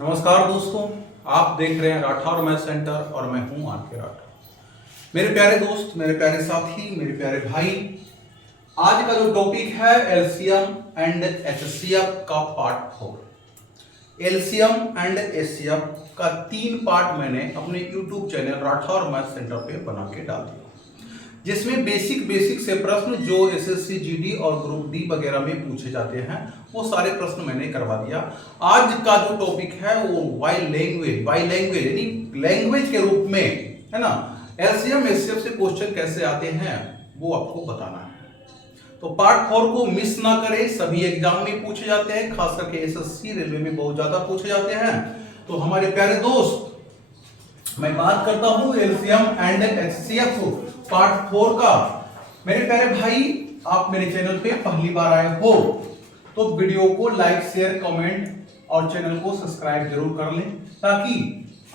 नमस्कार दोस्तों, आप देख रहे हैं राठौर मैथ सेंटर और मैं हूं आर के राठौर। मेरे प्यारे दोस्त, मेरे प्यारे साथी, मेरे प्यारे भाई, आज का जो टॉपिक है एलसीएम एंड एचसीएफ का पार्ट 4। एलसीएम एंड एचसीएफ का 3 पार्ट मैंने अपने YouTube channel Rathore math centre पे बना के डाल दिया, जिसमें बेसिक से प्रश्न जो एसएससी जीडी और ग्रुप डी वगैरह में पूछे जाते हैं वो सारे प्रश्न मैंने करवा दिया। आज का जो टॉपिक है वो बाय लैंग्वेज यानी लैंग्वेज के रूप में है ना, एलसीएम एचसीएफ से क्वेश्चन कैसे आते हैं वो आपको बताना है। तो पार्ट 4 को मिस ना करें, सभी एग्जाम में पूछे जाते हैं, खास करके एसएससी रेलवे में बहुत ज्यादा पूछे जाते हैं। तो हमारे प्यारे दोस्त, मैं बात करता हूं एलसीएम एंड एचसीएफ पार्ट 4 का। मेरे प्यारे भाई, आप मेरे चैनल पे पहली बार आए हो तो वीडियो को लाइक शेयर कमेंट और चैनल को सब्सक्राइब जरूर कर लें, ताकि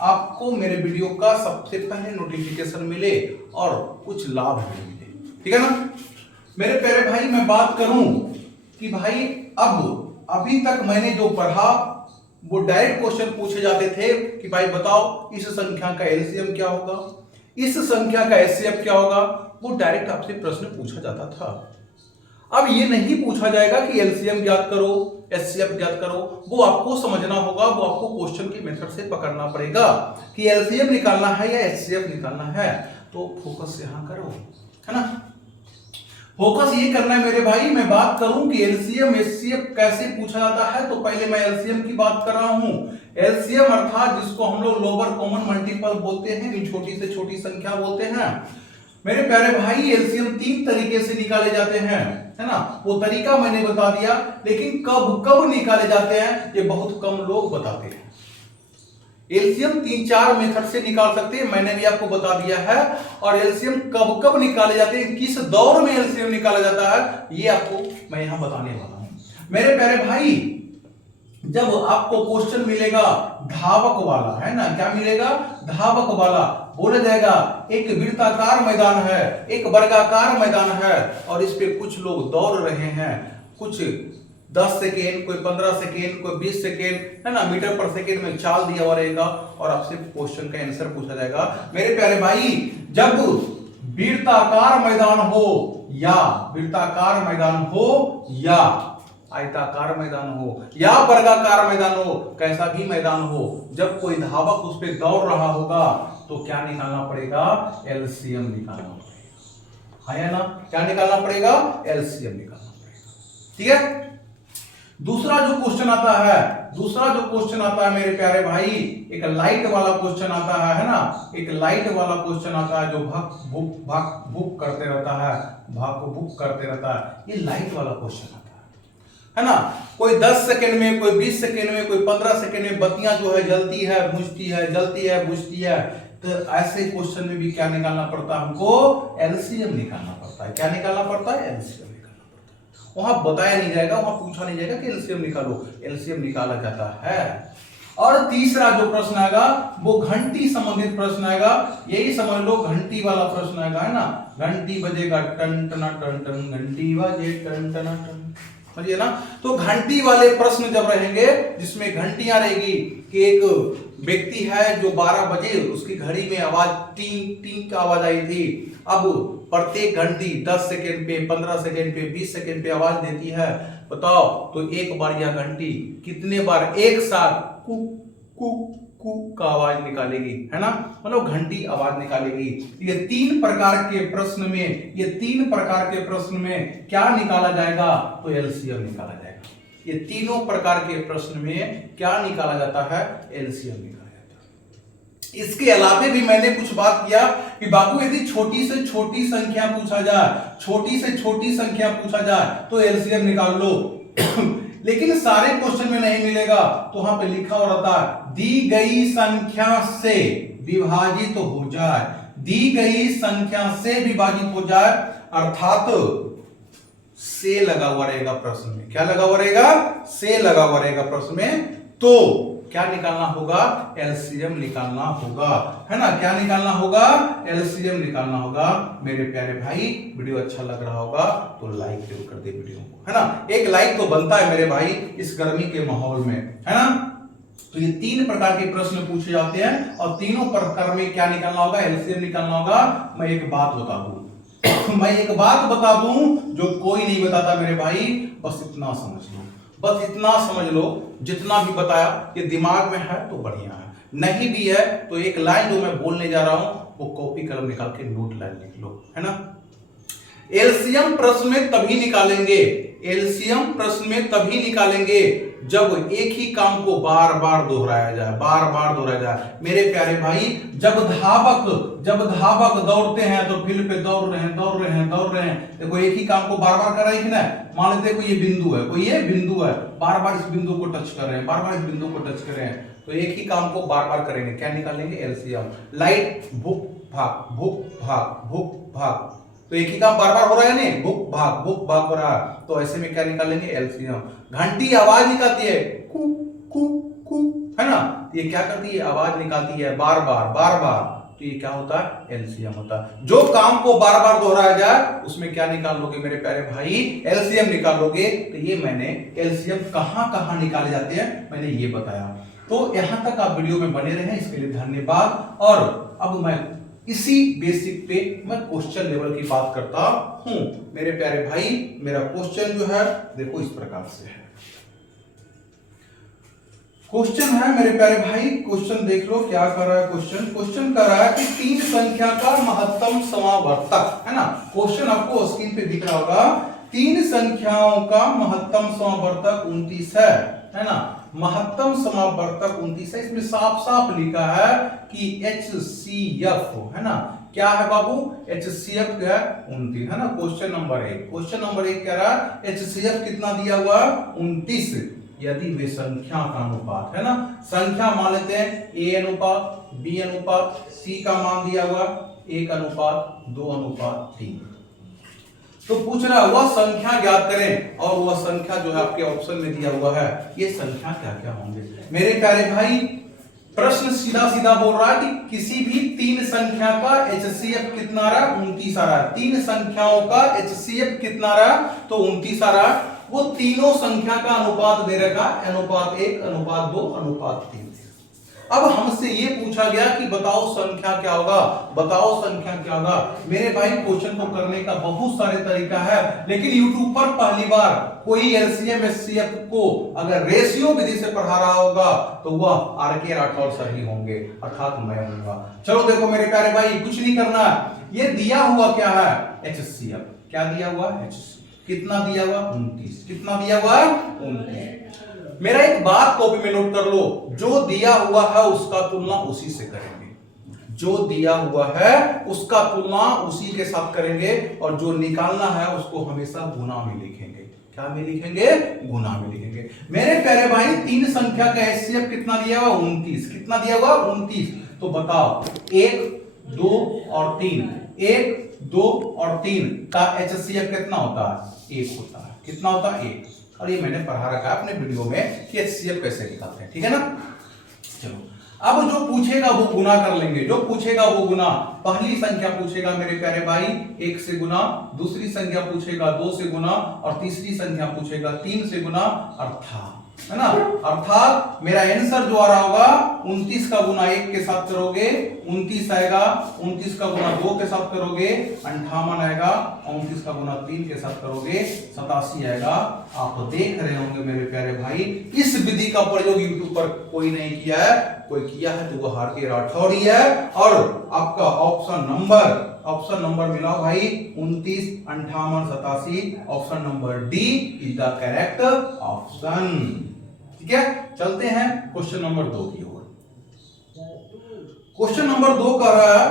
आपको मेरे वीडियो का सबसे पहले नोटिफिकेशन मिले और कुछ लाभ भी मिले। ठीक है ना मेरे प्यारे भाई, मैं बात करूं कि भाई अभी तक मैंने जो पढ़ा वो डायरेक्ट क्वेश्चन पूछे जाते थे कि भाई बताओ इस संख्या का एलसीएम क्या होगा, इस संख्या का एचसीएफ क्या होगा। वो डायरेक्ट आपसे प्रश्न पूछा जाता था। अब ये नहीं पूछा जाएगा कि एलसीएम ज्ञात करो, एचसीएफ ज्ञात करो, वो आपको समझना होगा, वो आपको क्वेश्चन के मेथड से पकड़ना पड़ेगा कि एलसीएम निकालना है या एचसीएफ निकालना है। तो फोकस यहां करो, है ना, फोकस ये करना है मेरे भाई। मैं बात करूं कि एलसीएम एचसीएफ कैसे पूछा जाता है, तो पहले मैं एलसीएम की बात कर रहा हूं। एलसीएम अर्थात जिसको हम लोग लोअर कॉमन मल्टीपल बोलते हैं, छोटी से छोटी संख्या बोलते हैं। मेरे प्यारे भाई, एलसीएम 3 तरीके से निकाले जाते हैं, है ना, वो तरीका मैंने बता दिया, लेकिन कब निकाले जाते हैं ये बहुत कम लोग बताते हैं। एलसीएम 3-4 मेथड से निकाल सकते हैं, मैंने भी आपको बता दिया है। और एलसीएम कब निकाले जाते हैं, किस दौर में एलसीएम निकाला जाता है, ये आपको मैं यहां बताने वाला हूं। मेरे प्यारे भाई, जब आपको क्वेश्चन मिलेगा धावक वाला, है ना, क्या मिलेगा, धावक वाला, बोला जाएगा एक वृत्ताकार मैदान है, एक वर्गाकार मैदान है और इस पे कुछ लोग दौड़ रहे हैं, कुछ 10 सेकेंड, कोई 15 सेकेंड, कोई 20 सेकेंड, है ना, मीटर पर सेकेंड में चाल दिया हुआ रहेगा और आपसे क्वेश्चन का आंसर पूछा जाएगा। मेरे प्यारे भाई, जब वृत्ताकार मैदान हो या आयताकार मैदान हो या वर्गाकार मैदान हो, कैसा भी मैदान हो, जब कोई धावक उस पे दौड़ रहा होगा तो क्या निकालना पड़ेगा, एलसीएम निकालना पड़ेगा, है ना, क्या निकालना पड़ेगा, एलसीएम निकालना पड़ेगा। ठीक है। दूसरा जो क्वेश्चन आता है मेरे प्यारे भाई, एक लाइट वाला क्वेश्चन आता है ना, एक लाइट वाला क्वेश्चन आता है जो भक भुक करते रहता है, ये लाइट वाला क्वेश्चन आता है ना। कोई 10 सेकंड में, कोई 20 सेकंड में, कोई 15 सेकंड में बत्तियां जो है जलती है बुझती है। तो ऐसे क्वेश्चन में भी क्या निकालना पड़ता है, हमको एलसीएम निकालना पड़ता है। क्या निकालना पड़ता है, एलसीएम निकालना पड़ता है। वहां बताया नहीं जाएगा, वहां पूछा नहीं जाएगा कि एलसीएम निकालो, एलसीएम निकाला जाता है। और तीसरा जो प्रश्न आएगा वो घंटी संबंधित प्रश्न आएगा, यही समझ लो घंटी वाला प्रश्न आएगा, है ना, घंटी बजेगा टन टना टन टन, घंटी बजे टन टना टन, समझिए ना। तो घंटी वाले प्रश्न जब रहेंगे जिसमें घंटियां रहेगी कि एक व्यक्ति है जो 12 बजे उसकी घड़ी में आवाज टीं टीं का आवाज आई थी, अब प्रत्येक घंटी 10 सेकेंड पे, 15 सेकेंड पे, 20 सेकेंड पे आवाज देती है। बताओ तो एक बार यह घंटी कितने बार एक साथ कुक कुक कुक का आवाज निकालेगी, है ना, मतलब घंटी आवाज निकालेगी। ये 3 प्रकार के प्रश्न में क्या निकाला जाएगा, तो एलसीएम निकाला जाएगा। ये तीनों प्रकार के प्रश्न में क्या निकाला जाता है, एलसीएम निकाला जाता है। इसके अलावा भी मैंने कुछ बात किया कि बाबू यदि छोटी से छोटी संख्या पूछा जाए तो एलसीएम निकाल लो लेकिन सारे क्वेश्चन में नहीं मिलेगा, तो वहां पे लिखा हुआ रहता है दी गई संख्या से विभाजित हो जाए, अर्थात से लगा हुआ रहेगा प्रश्न में। क्या लगा हुआ रहेगा, से लगा हुआ रहेगा प्रश्न में। तो क्या निकालना होगा, एलसीएम निकालना होगा, है ना, क्या निकालना होगा, एलसीएम निकालना होगा। मेरे प्यारे भाई, वीडियो अच्छा लग रहा होगा तो लाइक जरूर कर दे वीडियो को, है ना, एक लाइक तो बनता है मेरे भाई इस गर्मी के माहौल में, है ना। तो ये 3 प्रकार के प्रश्न पूछे जाते हैं और तीनों प्रकार में क्या निकालना होगा, एलसीएम निकालना होगा। मैं एक बात बता दूं मैं एक बात बता दूं जो कोई नहीं बताता मेरे भाई, बस इतना समझ लो, बस इतना समझ लो, जितना भी बताया ये दिमाग में है तो बढ़िया है, नहीं भी है तो एक लाइन जो मैं बोलने जा रहा हूं वो कॉपी कलम निकाल के नोट लाइन लिख लो, है ना। एलसीएम प्रश्न में तभी निकालेंगे, एलसीएम प्रश्न में तभी निकालेंगे जब एक ही काम को बार बार दोहराया जाए, बार बार दोहराया जाए। मेरे प्यारे भाई, जब धावक दौड़ते हैं तो फील्ड पे दौड़ रहे हैं, देखो एक ही काम को बार बार कर रहे हैं ना। मान लेते कोई ये बिंदु है, बार बार इस बिंदु को टच कर रहे हैं, बार बार इस बिंदु को टच कर रहे हैं, तो एक ही काम को बार बार करेंगे, क्या निकालेंगे, एलसीएम। लाइट भुक भाग, तो एक ही काम बार बार हो रहा है नहीं, भुक भाग हो रहा है, तो ऐसे में क्या निकालेंगे, एलसीएम। घंटी आवाज निकालती है, कू कू कू, है ना, तो ये क्या करती है, आवाज निकालती है बार बार, तो ये क्या होता है, एलसीएम होता है। जो काम को बार बार दोहराया जाए उसमें क्या निकाल लोगे मेरे प्यारे भाई, एलसीएम निकाल लोगे। तो ये मैंने एलसीएम कहां निकाले जाते हैं मैंने ये बताया। तो यहां तक आप वीडियो में बने रहे, इसके लिए धन्यवाद। और अब मैं इसी बेसिक पे मैं क्वेश्चन लेवल की बात करता हूं मेरे प्यारे भाई। मेरा क्वेश्चन जो है देखो इस प्रकार से है, क्वेश्चन है मेरे प्यारे भाई, क्वेश्चन देख लो क्या कर रहा है क्वेश्चन कर रहा है कि 3 संख्या का महत्तम समावर्तक, है ना। क्वेश्चन आपको स्क्रीन पे दिख रहा होगा, 3 संख्याओं का महत्तम समावर्तक 29 है ना। महत्तम समावर्तक 29 है, इसमें साफ साफ लिखा है कि HCF, है ना। क्या है बाबू, HCF क्या है, 29, है ना। क्वेश्चन नंबर 1 कह रहा है HCF कितना दिया हुआ, 29, यदि वे संख्या का अनुपात, है ना। संख्या मान लेते हैं A अनुपात B अनुपात C का मान दिया हुआ 1:2:3। तो पूछ रहा है वह संख्या ज्ञात करें, और वह संख्या जो है आपके ऑप्शन में दिया हुआ है, ये संख्या क्या क्या होंगे मेरे प्यारे भाई। प्रश्न सीधा बोल रहा है कि किसी भी 3 संख्या का HCF कितना रहा, 29 आ रहा है। 3 संख्याओं का HCF कितना रहा, तो 29 आ रहा है। वो तीनों संख्या का अनुपात दे रखा, अनुपात 1, अनुपात 2, अनुपात 3। अब हमसे ये पूछा गया कि बताओ संख्या क्या होगा, मेरे भाई क्वेश्चन को करने का बहुत सारे तरीका है, लेकिन YouTube पर पहली बार कोई एलसीएम एचसीएफ को अगर रेशियो विधि से पढ़ा रहा होगा तो वह आरके राठौर सर ही होंगे, अर्थात मैं होऊंगा। चलो देखो मेरे प्यारे भाई, कुछ नहीं करना, ये दिया हुआ क्या है, HCF। क्या दिया हुआ, HCF कितना दिया हुआ, 29। कितना दिया हुआ, 29। मेरा एक बात कॉपी में नोट कर लो, जो दिया हुआ है उसका तुलना उसी से करेंगे, जो दिया हुआ है उसका तुलना उसी के साथ करेंगे, और जो निकालना है उसको हमेशा गुना में लिखेंगे। क्या में लिखेंगे, गुना में लिखेंगे। मेरे प्यारे भाई 3 संख्या का HCF कितना दिया हुआ, 29। कितना दिया हुआ, 29। तो बताओ 1, 2 और 3, 1, 2 और 3 का HCF कितना होता है, 1 होता है। कितना होता है, 1। और ये मैंने पढ़ा रखा है अपने वीडियो में कि HCF कैसे निकालते हैं, ठीक है ना। चलो अब जो पूछेगा वो गुना कर लेंगे, जो पूछेगा वो गुना। पहली संख्या पूछेगा मेरे प्यारे भाई 1 से गुना, दूसरी संख्या पूछेगा 2 से गुना, और तीसरी संख्या पूछेगा 3 से गुना, अर्थात, है ना, अर्थात मेरा आंसर जो आ रहा होगा 29 का गुना 1 के साथ करोगे 29 आएगा, 29 का गुना 2 के साथ करोगे 58 आएगा, 29 का गुना 3 के साथ करोगे 87 आएगा। आप देख रहे होंगे मेरे प्यारे भाई, इस विधि का प्रयोग YouTube पर कोई नहीं किया है, कोई किया है तो वो आरके राठौर ही है। और आपका ऑप्शन नंबर मिला भाई 29, 58, 87, option number D is the correct option. ठीक है, चलते हैं क्वेश्चन नंबर 2 की ओर। क्वेश्चन नंबर 2 कह रहा है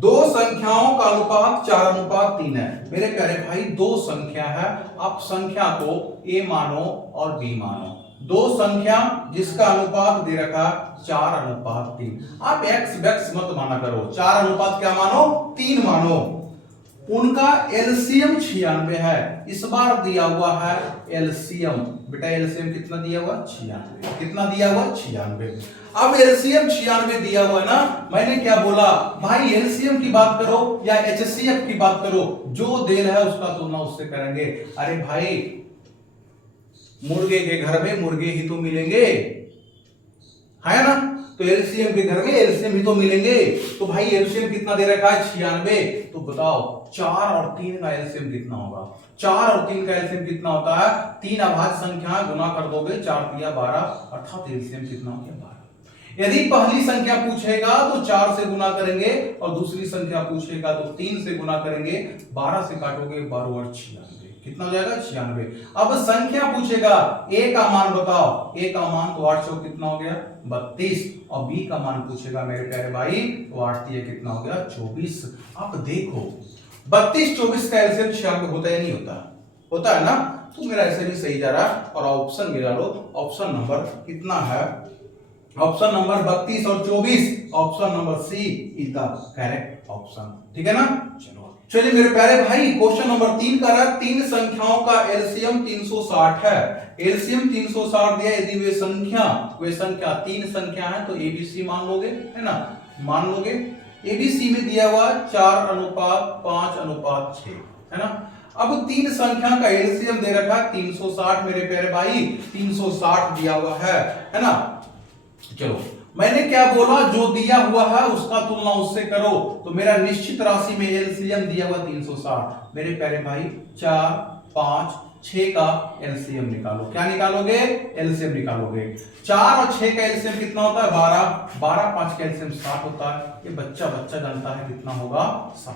2 संख्याओं का अनुपात 4:3 है। मेरे प्यारे भाई 2 संख्या है, आप संख्या को A मानो और B मानो। 2 संख्या जिसका अनुपात दे रखा 4:3। आप एक्स बैक्स मत माना करो, 4 अनुपात क्या मानो, 3 मानो। उनका एलसीएम 96 है। इस बार दिया हुआ है एलसीएम, बेटा एलसीएम कितना दिया हुआ, 96। कितना दिया हुआ, 96। अब एलसीएम 96 दिया हुआ है ना, मैंने क्या बोला भाई, एलसीएम की बात करो या एचसीएफ की बात करो, जो देल है उसका तुलना उससे करेंगे। अरे भाई मुर्गे के घर में मुर्गे ही तो मिलेंगे, है ना। तो एलसीएम के घर में एलसीएम ही तो मिलेंगे। तो भाई एलसीएम कितना दे रखा है 96। तो बताओ 4 और 3 का एलसीएम कितना होगा। 4 और 3 का एलसीएम कितना होता है, 3 अभाज्य संख्या गुना कर दोगे 4 तिया 12, अर्थात एलसीएम कितना हो गया 12। यदि पहली संख्या पूछेगा तो 4 से गुना करेंगे और दूसरी संख्या पूछेगा तो 3 से गुना करेंगे। 12 से काटोगे 12 और 96, कितना हो जाएगा 96। अब संख्या पूछेगा a का मान बताओ, a का मान तो 8 से कितना हो गया 32, और b का मान पूछेगा मेरे प्यारे भाई तो 8 दिए कितना हो गया 24। अब देखो 32 24 का एलसीएम 96 होता है नहीं होता, होता है ना। तो मेरा ऐसे भी सही जा रहा है। और ऑप्शन मिला लो, ऑप्शन नंबर कितना है, ऑप्शन नंबर 32 और 24, option number C is the correct option. ठीक है ना। चलिए मेरे प्यारे भाई क्वेश्चन नंबर 3 का रहा, तीन संख्याओं का एलसीएम 360 है। एलसीएम 360 दिया, यदि वे संख्या तीन संख्या है तो एबीसी मान लोगे, है ना, मान लोगे। एबीसी में दिया हुआ 4:5:6, है ना। अब तीन संख्या का एलसीएम दे रखा है 360 मेरे प्यारे भाई, 360 दिया हुआ है ना। चलो मैंने क्या बोला, जो दिया हुआ है उसका तुलना उससे करो। तो मेरा निश्चित राशि में एलसीएम दिया हुआ 360 मेरे प्यारे भाई, 4 5 6 का एलसीएम निकालो। क्या निकालोगे, एलसीएम निकालोगे। 4 और 6 का एलसीएम कितना होता है 12, 12 5 का एलसीएम 60 होता है। ये बच्चा जानता है कितना होगा 60।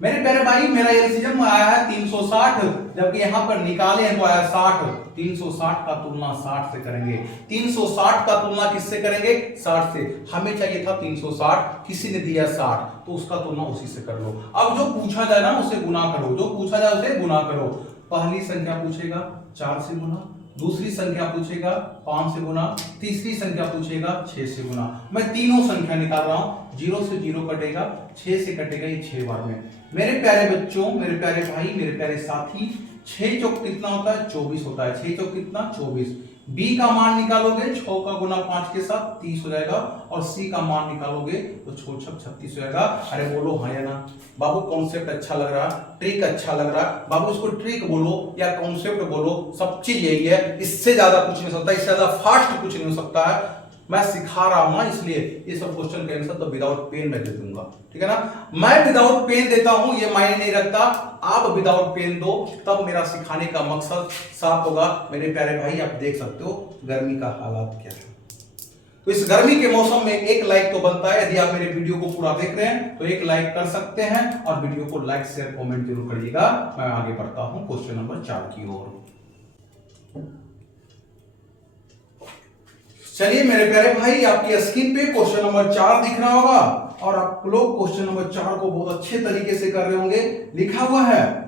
मेरे प्यारे भाई मेरा एलसीएम आया है 360, जबकि यहां पर निकाले हैं तो आया 60। 360 का तुलना 60 से करेंगे। 360 का तुलना किससे करेंगे 60 से। हमें चाहिए था 360, किसी ने दिया 60, तो उसका तुलना उसी से कर लो। अब जो पूछा जाए ना उसे गुना करो, जो पूछा जाए उसे गुना करो। पहली संख्या पूछेगा 4 से गुना, दूसरी संख्या पूछेगा 5 से गुना, तीसरी संख्या पूछेगा 6 से गुना। मैं तीनों संख्या निकाल रहा हूं, 0 से 0 कटेगा, 6 से कटेगा, ये 6 बार में। मेरे प्यारे बच्चों, मेरे प्यारे भाई, मेरे प्यारे साथी, 6 चौक कितना होता है 24 होता है। 6 चौक कितना 24। b का मान निकालोगे 6 का गुना 5 के साथ 30 हो जाएगा, और c का मान निकालोगे तो 6 6 36 हो जाएगा। अरे बोलो हाँ या ना। बाबू कॉन्सेप्ट अच्छा लग रहा, ट्रिक अच्छा लग रहा, बाबू इसको ट्रिक बोलो या कॉन्सेप्ट बोलो, सब चीज यही है। इससे ज्यादा कुछ नहीं हो सकता, इससे ज्यादा फास्ट कुछ नहीं हो सकता है। मैं सिखा रहा हूं ना, इसलिए ये सब क्वेश्चन के आंसर तो विदाउट पेन मैं दे दूंगा। ठीक है ना, मैं विदाउट पेन देता हूं, ये मायने नहीं रखता आप विदाउट पेन दो, तब मेरा सिखाने का मकसद साफ होगा। मेरे प्यारे भाई आप देख सकते हो गर्मी का हालात क्या है, तो इस गर्मी के मौसम में एक लाइक तो बनता है। यदि आप मेरे वीडियो को पूरा देख रहे हैं तो एक लाइक कर सकते हैं, और वीडियो को लाइक शेयर कमेंट जरूर करिएगा। मैं आगे बढ़ता हूं क्वेश्चन नंबर 4 की ओर। चलिए मेरे प्यारे भाई, आपकी स्क्रीन पे क्वेश्चन नंबर 4 दिख रहा होगा, और आप लोग क्वेश्चन नंबर 4 को बहुत अच्छे तरीके से कर रहे होंगे। लिखा हुआ है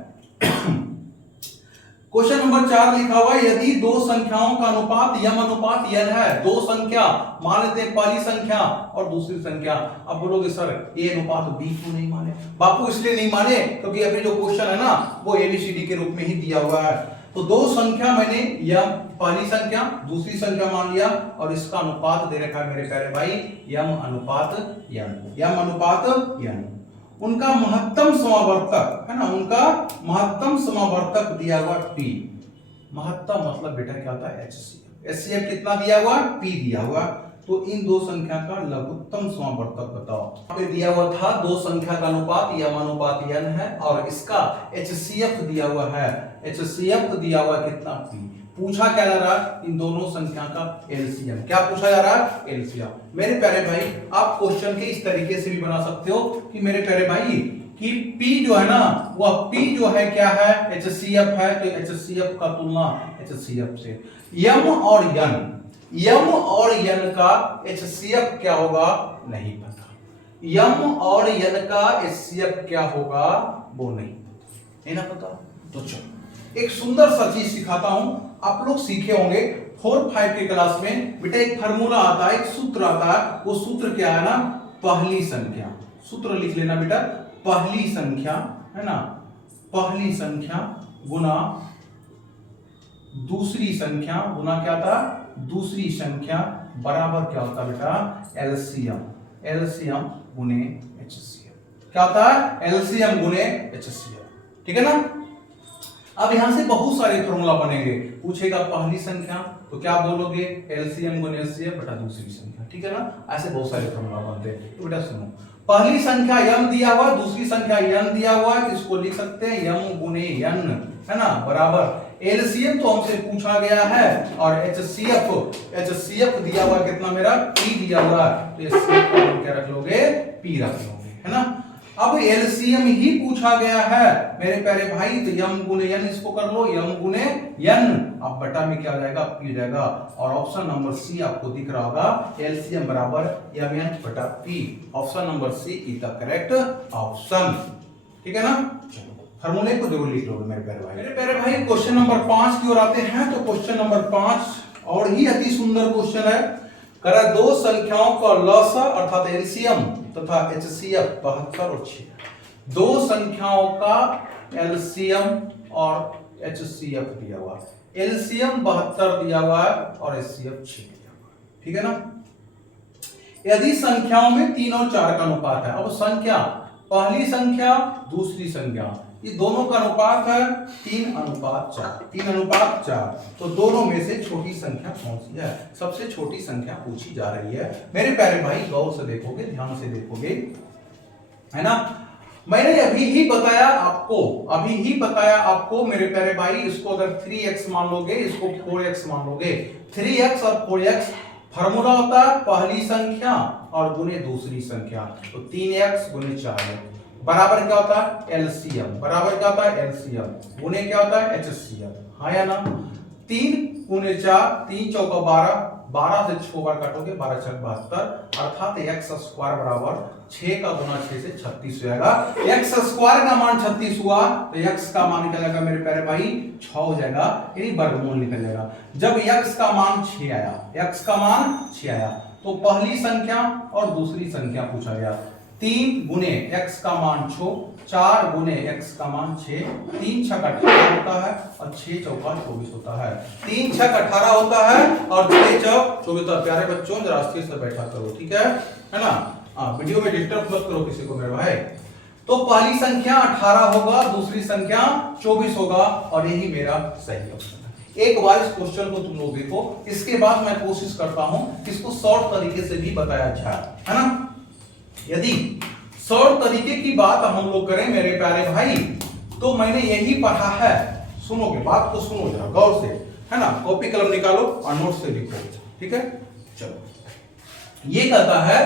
क्वेश्चन नंबर 4 लिखा हुआ है, यदि दो संख्याओं का अनुपात यम अनुपात यन है। दो संख्या मान लेते हैं, पहली संख्या और दूसरी संख्या। अब बोलोगे सर ए अनुपात बी क्यों नहीं माने। बापू इसलिए नहीं माने क्योंकि अभी जो क्वेश्चन है ना वो एबीसीडी के रूप में ही दिया हुआ है। तो दो संख्या मैंने यम पहली संख्या दूसरी संख्या मान लिया, और इसका अनुपात दे रखा है मेरे प्यारे भाई यम अनुपात यन। यम अनुपात यन, उनका महत्तम समावर्तक है ना, उनका महत्तम समावर्तक दिया हुआ P। महत्तम मतलब बेटा क्या होता है HCF। HCF कितना दिया हुआ P दिया हुआ। तो इन दो संख्या का लघुत्तम समावर्तक बताओ। यहाँ पे दिया हुआ था दो संख्या का अनुपात यम अनुपात यन है, और इसका HCF दिया हुआ है। HCF दिया हुआ कितना P। पूछा क्या जा रहा है, इन दोनों संख्या का एलसीएम। क्या पूछा जा रहा है, एलसीएम। मेरे प्यारे भाई आप क्वेश्चन के इस तरीके से भी बना सकते हो कि मेरे प्यारे भाई कि P जो है ना वह P जो है क्या है HCF है, तो HCF का तुलना HCF से। यम और यन, यम और यन का HCF क्या होगा नहीं पता। यम और यन का HCF क्या होगा वो नहीं ना पता। तो चलो एक सुंदर सा चीज सिखाता हूं, आप लोग सीखे होंगे 4-5 के क्लास में। बेटा एक फार्मूला आता है, एक सूत्र आता है, वो सूत्र क्या है ना पहली संख्या। सूत्र लिख लेना बेटा, पहली संख्या है ना, पहली संख्या गुना दूसरी संख्या गुना क्या था दूसरी संख्या बराबर क्या होता है बेटा एलसीएम। एलसीएम गुने एचसीएफ क्या होता है, एलसीएम गुने एचसीएफ। ठीक है ना। अब यहां से बहुत सारे फॉर्मूला बनेंगे। पूछेगा पहली संख्या तो क्या बोलोगे, एलसीएम गुने एचसीएफ बटा दूसरी संख्या, ठीक है ना। ऐसे बहुत सारे फॉर्मूला बनते हैं। तो बेटा सुनो, पहली संख्या m दिया हुआ, दूसरी संख्या n दिया हुआ है, इसको लिख सकते हैं m गुने n, है ना, बराबर एलसीएम तो हमसे पूछा गया है, और एचसीएफ दिया हुआ कितना मेरा p दिया हुआ है, तो एचसीएफ का क्या रख लोगे, p रख लोगे, है ना। अब एलसीएम ही पूछा गया है मेरे प्यारे भाई, तो m गुने n इसको कर लो, m गुने n, अब बटा में क्या हो जाएगा, p जाएगा, और ऑप्शन नंबर सी आपको दिख रहा होगा, एलसीएम बराबर mn बटा p। Option number C is the correct option, ठीक है ना। चलो फार्मूले को जरूर लिख लो मेरे प्यारे भाई। क्वेश्चन नंबर 5 की ओर आते हैं। तो क्वेश्चन नंबर 5 और ही अति सुंदर क्वेश्चन है। करा दो संख्याओं का लसा अर्थात एलसीएम तथा एचसीएफ 72 और 6। दो संख्याओं का एलसीएम और एचसीएफ दिया हुआ है। एलसीएम 72 दिया हुआ है और एचसीएफ 6 दिया हुआ है, ठीक है ना। यदि संख्याओं में 3 और 4 का अनुपात है, अब संख्या पहली संख्या दूसरी संख्या, ये दोनों का अनुपात है 3:4, 3:4, तो दोनों में से छोटी संख्या कौन सी है, सबसे छोटी संख्या पूछी जा रही है मेरे प्यारे भाई। गौर से देखोगे, ध्यान से देखोगे, है ना। मैंने अभी ही बताया आपको मेरे प्यारे भाई, इसको अगर 3x मान लोगे, इसको 4x मान लोगे, 3x और 4x फार्मूला होता है पहली संख्या और गुने दूसरी संख्या, तो 3x गुने 4x बराबर क्या होता है, एलसीएम, बराबर क्या होता है, एलसीएम गुने क्या होता है, एचसीएफ, हाँ या ना। 3 गुने 4, 3 चौका 12, 12 से 6 बार काटोगे, 12 छक 72, अर्थात x स्क्वायर बराबर 6 का गुना 6 से 36 हो जाएगा। x स्क्वायर का मान 36 हुआ तो x का मान निकल जाएगा मेरे प्यारे भाई 6 हो जाएगा, यानी वर्गमूल निकल जाएगा। जब x का मान 6 आया, x का मान 6 आया, तो पहली संख्या और दूसरी संख्या पूछा गया। 3 गुने x का मान 6, 4 गुने x का मान 6, 3 छक 18 होता है और 6 चौका 24 होता है। 3 छक 18 होता है और 6 चौक 24 होता है। प्यारे बच्चों जरा स्थिर से बैठा करो, ठीक है ना। वीडियो में डिस्टर्ब मत करो किसी को मेरे भाई। तो पहली संख्या 18 होगा, दूसरी संख्या 24 होगा, और यही मेरा सही ऑप्शन है। एक बार इस क्वेश्चन को तुम लोग देखो, इसके बाद मैं कोशिश करता हूं इसको शॉर्ट तरीके से भी बताया जाए, है ना। यदि शॉर्ट तरीके की बात हम लोग करें मेरे प्यारे भाई, तो मैंने यही पढ़ा है, सुनोगे, बात को सुनो जरा गौर से, है ना। कॉपी कलम निकालो और नोट से लिखो, ठीक है। चलो, ये कहता है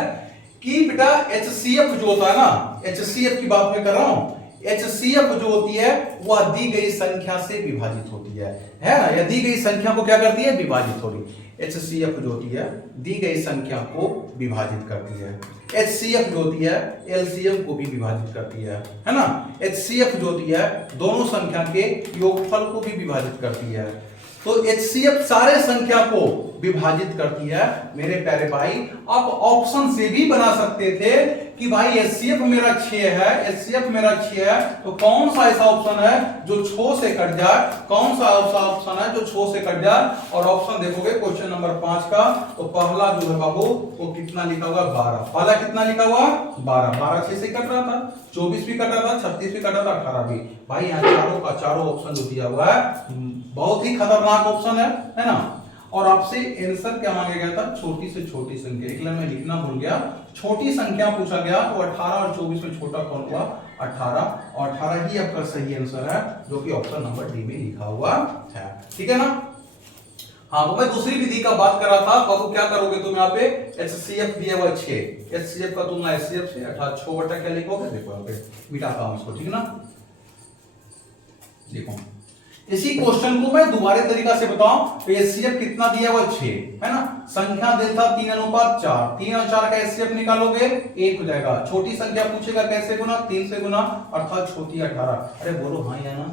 कि बेटा एचसीएफ जो होता है ना, एचसीएफ की बात मैं कर रहा हूं, एचसीएफ जो होती है वह दी गई संख्या से विभाजित होती है ना। यह दी गई संख्या को क्या करती है, विभाजित हो रही। एचसीएफ जो होती है दी गई संख्या को विभाजित करती है। एचसीएफ जो होती है एलसीएम को भी विभाजित करती है ना। एचसीएफ जो होती है दोनों संख्या के योगफल को भी विभाजित करती है। तो एचसीएफ सारे संख्या को विभाजित करती है मेरे प्यारे भाई। आप ऑप्शन से भी बना सकते थे कि भाई एचसीएफ मेरा 6 है, एचसीएफ मेरा 6 है, तो कौन सा ऐसा ऑप्शन है जो 6 से कट जाए, कौन सा ऐसा ऑप्शन है जो 6 से कट जाए। और ऑप्शन देखोगे क्वेश्चन नंबर 5 का, तो पहला जो है बाबू वो कितना लिखा हुआ, 12। पहला कितना लिखा हुआ, 12। 12 6 से कट रहा था, 24 भी कट रहा था, 36 भी कट रहा था, 18 भी। भाई यहाँ चारों का चारों ऑप्शन जो दिया हुआ है बहुत ही खतरनाक ऑप्शन है ना। और आपसे आंसर क्या मांगा गया था, छोटी से छोटी संख्या। एक लाइन में लिखना भूल गया, छोटी संख्या पूछा गया, तो 18 और 24 में छोटा कौन हुआ, 18, और 18 ही आपका सही आंसर है, जो कि ऑप्शन नंबर डी में लिखा हुआ है, ठीक है ना। हाँ, तो मैं दूसरी विधि का बात कर रहा था। बाबू क्या करोगे तुम यहाँ पे, एचसीएफ दिया हुआ 6, एचसीएफ का तुलना एचसीएफ से, अर्थात 6 बटा क्या लिखोगे, देखो यहाँ पे मिटाता हूं इसको, ठीक है ना। देखो इसी क्वेश्चन को मैं दोबारा तरीका से बताऊं, तो एचसीएफ कितना दिया हुआ 6 है ना। संख्या देता 3:4, 3 और 4 का एचसीएफ निकालोगे 1 हो जाएगा। छोटी संख्या पूछेगा कैसे गुना, 3 से गुना, अर्थात छोटी 18। अरे बोलो हाँ या ना।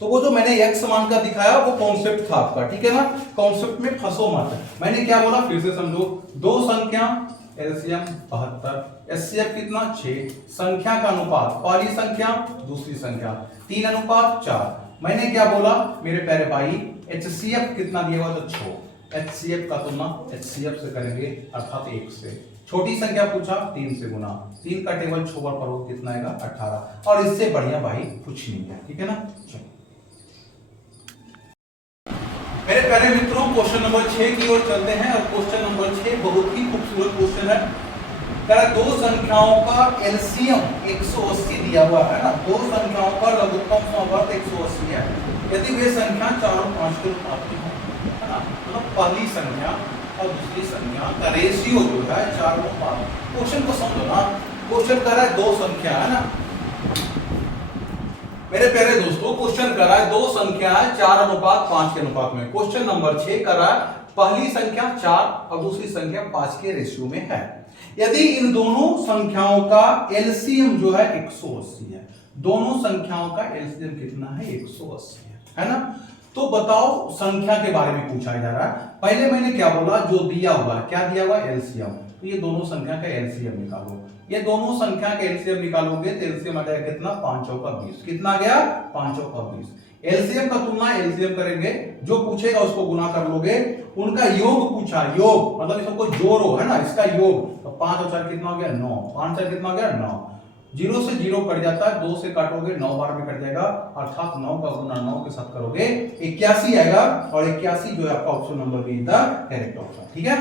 तो वो जो मैंने x मान का दिखाया वो कॉन्सेप्ट था आपका, ठीक है ना। कॉन्सेप्ट में फंसो मत। मैंने क्या बोला फिर से समझो, दो संख्या एलसीएम 72, एचसीएफ कितना 6, संख्या का अनुपात पहली संख्या दूसरी संख्या 3:4। मैंने क्या बोला मेरे प्यारे भाई, एचसीएफ कितना दिया हुआ, तो 6। एचसीएफ का तुलना एचसीएफ से करेंगे, अर्थात 1 से। छोटी संख्या पूछा 3 से गुना, 3 का टेबल छोड़ करो कितना आएगा 18, और इससे बढ़िया भाई कुछ नहीं है, ठीक है ना। चलो मेरे प्यारे मित्रों, क्वेश्चन नंबर 6 की ओर चलते हैं, और क्वेश्चन नंबर 6 बहुत ही खूबसूरत क्वेश्चन है। दो संख्याओं का एलसीएम 180 दिया हुआ है ना, दो संख्याओं का लघुत्तम समवर्त 180 है, यदि वे संख्या 4 और 5 के अनुपात में हो, है ना, मतलब पहली संख्या और दूसरी संख्या का रेशियो जो है 4 और 5। क्वेश्चन को समझो ना, क्वेश्चन कर रहा है दो संख्या है ना मेरे प्यारे दोस्तों, क्वेश्चन कर रहा है दो संख्या है 4 अनुपात 5 के अनुपात में। क्वेश्चन नंबर 6 कर रहा है पहली संख्या 4 और दूसरी संख्या 5 के रेशियो में है, यदि इन दोनों संख्याओं का एलसीएम जो है 180 है, दोनों संख्याओं का एलसीएम कितना है 180 है ना। तो बताओ संख्या के बारे में पूछा जा रहा है। पहले मैंने क्या बोला, जो दिया हुआ क्या दिया हुआ एलसीएम, तो ये दोनों संख्या का एलसीएम निकालो, ये दोनों संख्या का एलसीएम निकालोगे तो एलसीएम आ जाएगा कितना 5 चौका 20, कितना आ गया 5 चौका 20। एलसीएम का तुलना एलसीएम करेंगे, जो पूछेगा उसको गुना कर लोगे, उनका योग पूछा, योग मतलब इसको कोई जोड़ो है ना, इसका योग, तो 5 और 4 कितना हो गया 9, 5 4 कितना हो गया 9, 0 से 0 कट जाता है, 2 से काटोगे 9 बार में कट जाएगा, अर्थात 9 का गुना 9 के साथ करोगे 81 आएगा, और 81 जो है आपका option number be the correct option, ठीक है।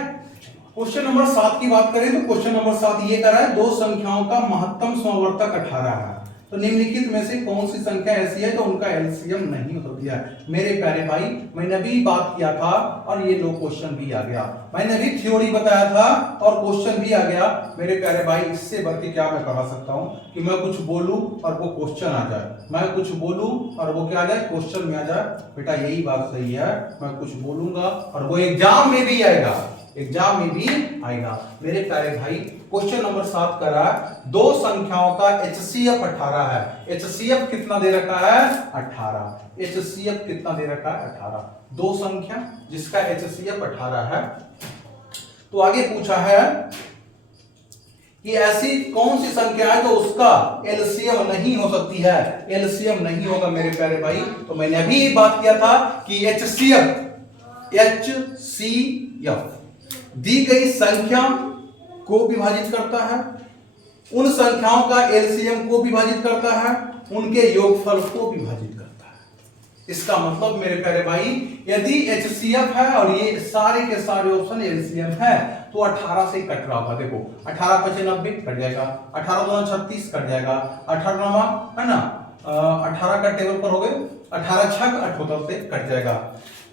क्वेश्चन नंबर 7 की बात करें तो क्वेश्चन नंबर 7 ये कर रहा है दो संख्याओं का महत्तम समवर्तक 18 है, तो निम्नलिखित में से कौन सी संख्या ऐसी है तो उनका एलसीएम नहीं हो सकती है। मेरे प्यारे भाई, मैंने अभी बात किया था और ये लो क्वेश्चन भी आ गया, मैंने भी थ्योरी बताया था और क्वेश्चन भी आ गया। मेरे प्यारे भाई, इससे बढ़ के क्या मैं कहा सकता हूं कि मैं कुछ बोलूं और वो क्वेश्चन आ जाए, मैं कुछ बोलूं और वो क्या आ जाए क्वेश्चन में आ जाए। बेटा यही बात सही है, मैं कुछ बोलूंगा और वो एग्जाम में भी आएगा, एग्जाम में भी आएगा। मेरे प्यारे भाई, क्वेश्चन नंबर 7 का रहा दो संख्याओं का एचसीएफ 18 है, एचसीएफ कितना दे रखा है 18, एचसीएफ कितना दे रखा है 18, दो संख्या जिसका एचसीएफ 18 है। तो आगे पूछा है कि ऐसी कौन सी संख्या है तो उसका एलसीएम नहीं हो सकती है, एलसीएम नहीं होगा मेरे प्यारे भाई। तो मैंने अभी बात किया था कि एचसीएफ, एचसीएफ दी गई संख्या को विभाजित करता है, उन संख्याओं का एलसीएम को विभाजित करता है, उनके योगफल को विभाजित करता है। इसका मतलब मेरे प्यारे भाई, यदि एचसीएफ है और ये सारे के सारे ऑप्शन एलसीएम है तो 18 से कट रहा होगा। देखो 18 5 90 कट जाएगा, 18 2 36 कट जाएगा, 18 है ना 18 का टेबल पर हो गए, 18 6 78 से कट जाएगा।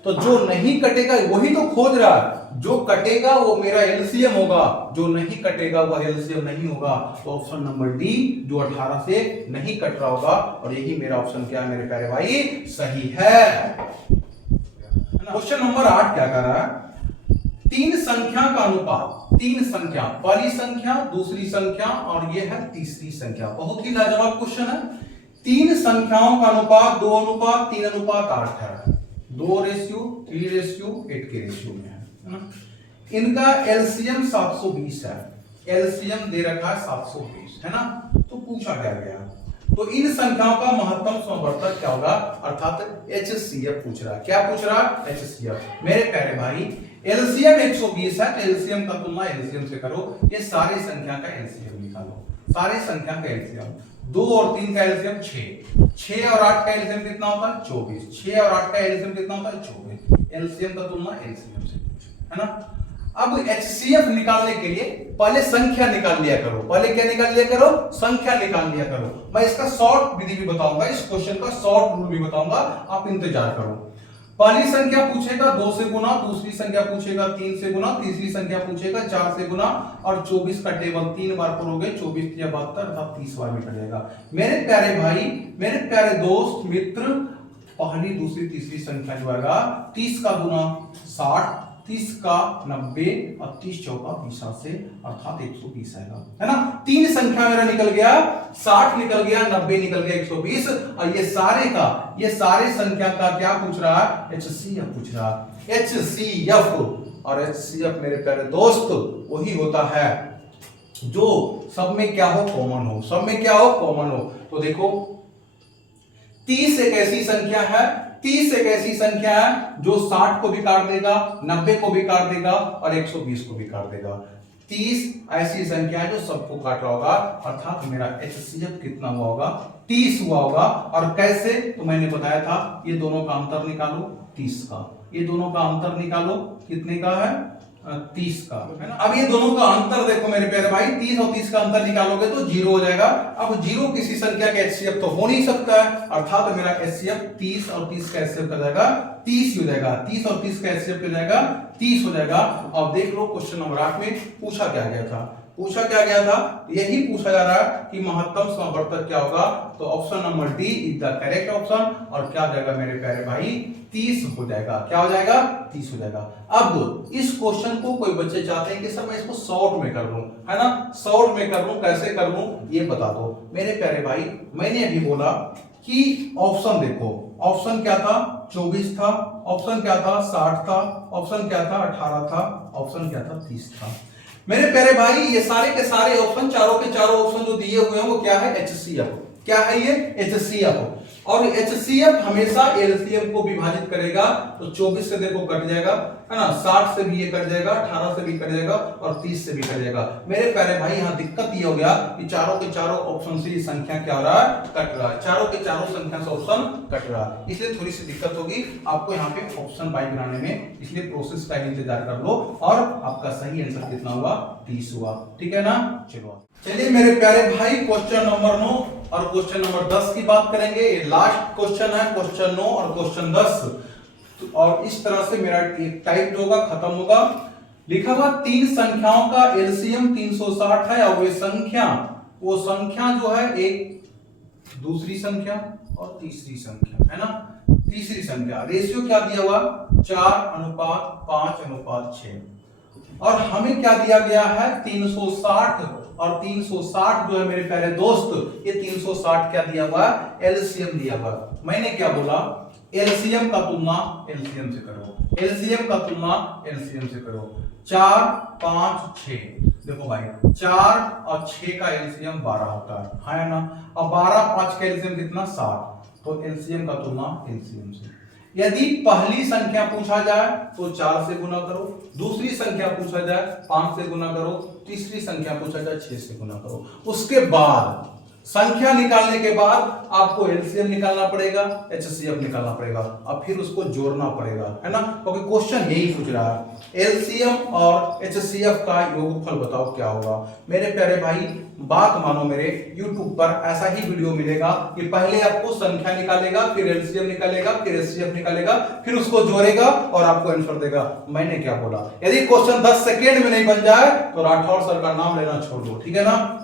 तो जो नहीं कटेगा वही तो खोज रहा है, जो कटेगा वो मेरा एलसीएम होगा, जो नहीं कटेगा वह एलसीएम नहीं होगा। तो ऑप्शन नंबर डी जो 18 से नहीं कट रहा होगा, और यही मेरा ऑप्शन क्या है मेरे प्यारे भाई सही है। क्वेश्चन नंबर 8 क्या कर रहा है, तीन संख्या का अनुपात, तीन संख्या, पहली संख्या दूसरी संख्या और ये है तीसरी संख्या। बहुत ही लाजवाब क्वेश्चन है। तीन संख्याओं का अनुपात 2 अनुपात 3 अनुपात 8 है, 2:3:8 के रेशियो में है। इनका एलसीएम 720 है, एलसीएम दे रखा है 720 है ना। तो पूछा क्या गया, तो इन संख्याओं का महत्तम समवर्तक क्या होगा, अर्थात एचसीएफ पूछ रहा है। क्या पूछ रहा है एचसीएफ। मेरे प्यारे भाई, एलसीएम 120 है तो एलसीएम का तुलना एलसीएम से करो, ये सारी संख्या का एलसीएम निकालो, सारी संख्या का एलसीएम। 2 और 3 का एलसीएम 6, 6 और 8 का एलसीएम कितना होता है 24, 6 और 8 का एलसीएम कितना होता है 24। एलसीएम का तुलना एलसीएम से है ना। अब एचसीएफ निकालने के लिए पहले संख्या निकाल लिया करो, पहले क्या निकाल लिया करो, संख्या निकाल लिया करो। मैं इसका शॉर्ट विधि भी बताऊंगा, इस क्वेश्चन का शॉर्ट रूल भी बताऊंगा, आप इंतजार करो। पहली संख्या पूछेगा 2 से गुना, दूसरी संख्या पूछेगा 3 से गुना, तीसरी संख्या पूछेगा 4 से गुना, और 24 का टेबल 3 बार करोगे, 24 3 72 अर्थात 30 बार में कट जाएगा। मेरे प्यारे भाई, मेरे प्यारे दोस्त मित्र, पहली दूसरी तीसरी संख्या जो आएगा 30 का गुना 60, 30 का 90 और 30 चौका 20 से अर्थात 120 आएगा, है ना। तीन संख्या मेरा निकल गया, 60 निकल गया, 90 निकल गया, 120, और ये सारे का, ये सारे संख्या का क्या पूछ रहा है, एचसीएफ पूछ रहा है। एचसीएफ, और एचसीएफ मेरे प्यारे दोस्त वही होता है जो सब में क्या हो, कॉमन हो, सब में क्या हो, कॉमन हो। तो देखो 30 एक ऐसी संख्या है, 30 एक ऐसी संख्या है जो 60 को भी काट देगा, 90 को भी काट देगा और 120 को भी काट देगा। 30 ऐसी संख्याएं जो सबको काट रहा होगा, अर्थात मेरा HCF कितना हुआ होगा, 30 हुआ होगा। और कैसे, तो मैंने बताया था, ये दोनों का अंतर निकालो 30 का, ये दोनों का अंतर निकालो कितने का है, 30 का, है ना। अब ये दोनों का अंतर देखो मेरे प्यारे भाई, 30 और 30 का अंतर निकालोगे तो 0 हो जाएगा। अब 0 किसी संख्या का HCF तो हो नहीं सकता है, अर्थात मेरा HCF 30 और 30 का HCF हो जाएगा 30 हो जाएगा, 30 और 30 का HCF हो जाएगा 30 हो जाएगा। अब देख लो क्वेश्चन नंबर 8 में पूछा क्या गया था, पूछा क्या गया था, यही पूछा जा रहा है कि महत्तम समवर्तक क्या होगा, तो option number D is the correct option. और क्या हो जाएगा मेरे प्यारे भाई, 30 हो जाएगा, क्या हो जाएगा, 30 हो जाएगा। अब इस क्वेश्चन को कोई बच्चे चाहते हैं कि सर मैं इसको शॉर्ट में कर लूं, है ना, शॉर्ट में कर लूं, कैसे कर लूं ये बता दो मेरे प्यारे भाई। मैंने अभी बोला कि ऑप्शन देखो, ऑप्शन क्या था, 24 था, ऑप्शन क्या था, 60 था, ऑप्शन क्या था, 18 था, ऑप्शन क्या था, 30 था। मेरे प्यारे भाई ये सारे के सारे ऑप्शन, चारों के चारों ऑप्शन जो दिए हुए हैं वो क्या है, HCF। क्या है ये, HCF। और HCF हमेशा LCM को विभाजित करेगा, तो 24 से देखो कट जाएगा, है ना, 60 से भी ये कट जाएगा, 18 से भी कट जाएगा और 30 से भी कट जाएगा। मेरे प्यारे भाई यहाँ दिक्कत ये हो गया कि चारों के चारों ऑप्शन से संख्या क्या हो रहा है, कट रहा है, चारों के चारों संख्या से ऑप्शन कट रहा है, इसलिए थोड़ी सी दिक्कत होगी आपको यहाँ पे ऑप्शन बाई बनाने में, इसलिए प्रोसेस का इंतजार कर लो। और आपका सही आंसर कितना हुआ, 30 हुआ, ठीक है ना। चलिए मेरे प्यारे भाई क्वेश्चन नंबर 9 और क्वेश्चन नंबर 10 की बात करेंगे। ये लास्ट क्वेश्चन है, क्वेश्चन 9 और क्वेश्चन 10। और इस तरह से मेरा एक टाइप होगा, खत्म होगा। लिखा हुआ 3 संख्याओं का एलसीएम 360 है, और वो संख्या जो है एक दूसरी संख्या और तीसरी संख्या, है ना, तीसरी संख्या। रेशियो क्या दिया हुआ, 4:5:6। और हमें क्या दिया गया है, 360। और 360 जो है मेरे प्यारे दोस्त, ये 360 क्या दिया हुआ, एलसीएम दिया हुआ। मैंने क्या बोला, एलसीएम का तुलना एलसीएम से करो, एलसीएम का तुलना एलसीएम से करो। 4, 5, 6, देखो भाई 4 और 6 का एलसीएम 12 होता है ना। और 12, 5 का एलसीएम कितना, 7। तो एलसीएम का तुलना एलसीएम से। यदि पहली संख्या पूछा जाए तो 4 से गुना करो, दूसरी संख्या पूछा जाए 5 से गुना करो, तीसरी संख्या पूछा जाए 6 से गुना करो। उसके बाद संख्या निकालने के बाद आपको एलसीएम निकालना पड़ेगा, एचसीएफ निकालना पड़ेगा, और फिर उसको जोड़ना पड़ेगा, है ना, क्योंकि क्वेश्चन यही पूछ रहा है एलसीएम और एचसीएफ का योगफल बताओ क्या होगा। मेरे प्यारे भाई बात मानो, मेरे YouTube पर ऐसा ही वीडियो मिलेगा कि पहले आपको संख्या निकालेगा, फिर एलसीएम निकालेगा, फिर एचसीएफ निकालेगा, फिर उसको जोड़ेगा और आपको आंसर देगा। मैंने क्या बोला, यदि क्वेश्चन 10 सेकेंड में नहीं बन जाए तो राठौर सर का नाम लेना छोड़ दो, ठीक है ना।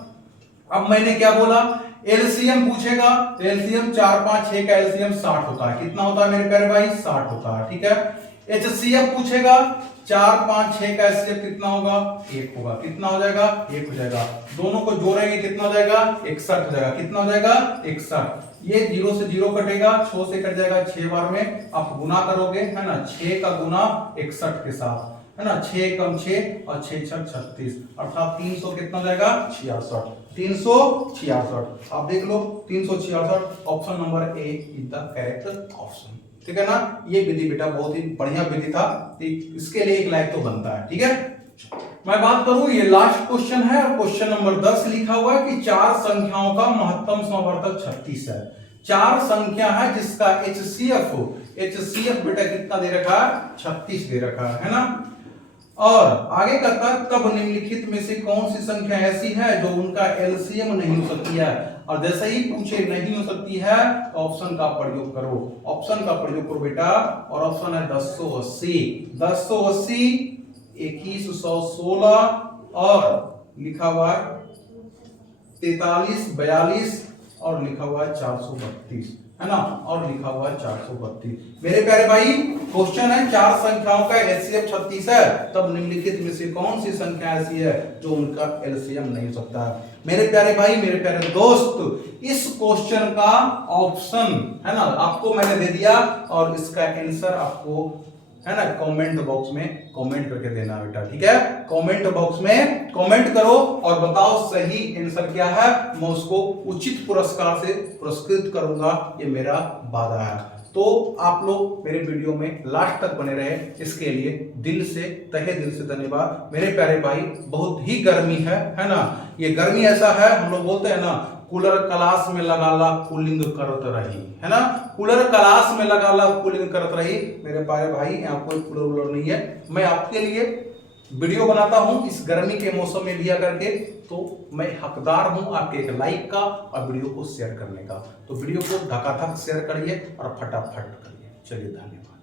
अब मैंने क्या बोला, एलसीएम पूछेगा तो एलसीएम 4, 5, 6 का एलसीएम 60 होता है, कितना होता है मेरे प्यारे भाई, 60 होता है, ठीक है। एचसीएफ पूछेगा 4, 5, 6 का एचसीएफ कितना होगा, 1 होगा, कितना हो जाएगा, 1 हो जाएगा। दोनों को जोड़ेंगे कितना हो जाएगा, 61 हो जाएगा, कितना हो जाएगा, 61। ये 0 से 0 कटेगा, 6 से कट जाएगा 6 बार में, आप गुना करोगे, है ना, 6 का गुना 61 के साथ, है ना, 6 कम 6 और 6 6 36, अर्थात 300 कितना हो जाएगा, 66, 366। आप देख लो 366, option number A is the correct option, ठीक है ना। ये विधि बेटा बहुत ही बढ़िया विधि था, इसके लिए एक लाइक तो बनता है, ठीक है। मैं बात करूं, ये लास्ट क्वेश्चन है और क्वेश्चन नंबर 10 लिखा हुआ है कि 4 संख्याओं का महत्तम समवर्तक 36 है। 4 संख्या है जिसका एचसीएफ बेटा कितना दे रखा है, 36 दे रखा है ना। और आगे कहता है तब निम्नलिखित में से कौन सी संख्या ऐसी है जो उनका एलसीएम नहीं हो सकती है। और जैसे ही पूछे नहीं हो सकती है तो ऑप्शन का प्रयोग करो, ऑप्शन का प्रयोग करो बेटा। और ऑप्शन है 1080, 1080, 2116 और लिखा हुआ है 43, 42 और लिखा हुआ है 432, है ना, और लिखा हुआ है 432। मेरे प्यारे भाई क्वेश्चन है 4 संख्याओं का एचसीएफ 36 है, तब निम्नलिखित में से कौन सी संख्या ऐसी है जो उनका एलसीएम नहीं हो सकता है। मेरे प्यारे भाई, मेरे प्यारे दोस्त, इस क्वेश्चन का ऑप्शन है ना आपको मैंने दे दिया, और इसका आंसर आपको है ना कमेंट बॉक्स में कमेंट करके देना बेटा, ठीक है। कमेंट बॉक्स में कमेंट करो और बताओ सही आंसर क्या है, मैं उसको उचित पुरस्कार से पुरस्कृत करूंगा, ये मेरा वादा है। तो आप लोग मेरे वीडियो में लास्ट तक बने रहे, इसके लिए दिल से, तहे दिल से धन्यवाद। मेरे प्यारे भाई, बहुत ही गर्मी है ना। ये गर्मी ऐसा है, हम लोग बोलते हैं ना, कूलर क्लास में लगा ला कूलिंग करत रही, है ना। कूलर क्लास में लगा ला कूलिंग करत रही। मेरे प्यारे भाई, यहाँ कोई कूलर वूलर नहीं है। मैं आपके लिए वीडियो बनाता हूं इस गर्मी के मौसम में लिया करके, तो मैं हकदार हूं आपके एक लाइक का और वीडियो को शेयर करने का। तो वीडियो को धकाधक शेयर करिए और फटाफट करिए। चलिए, धन्यवाद।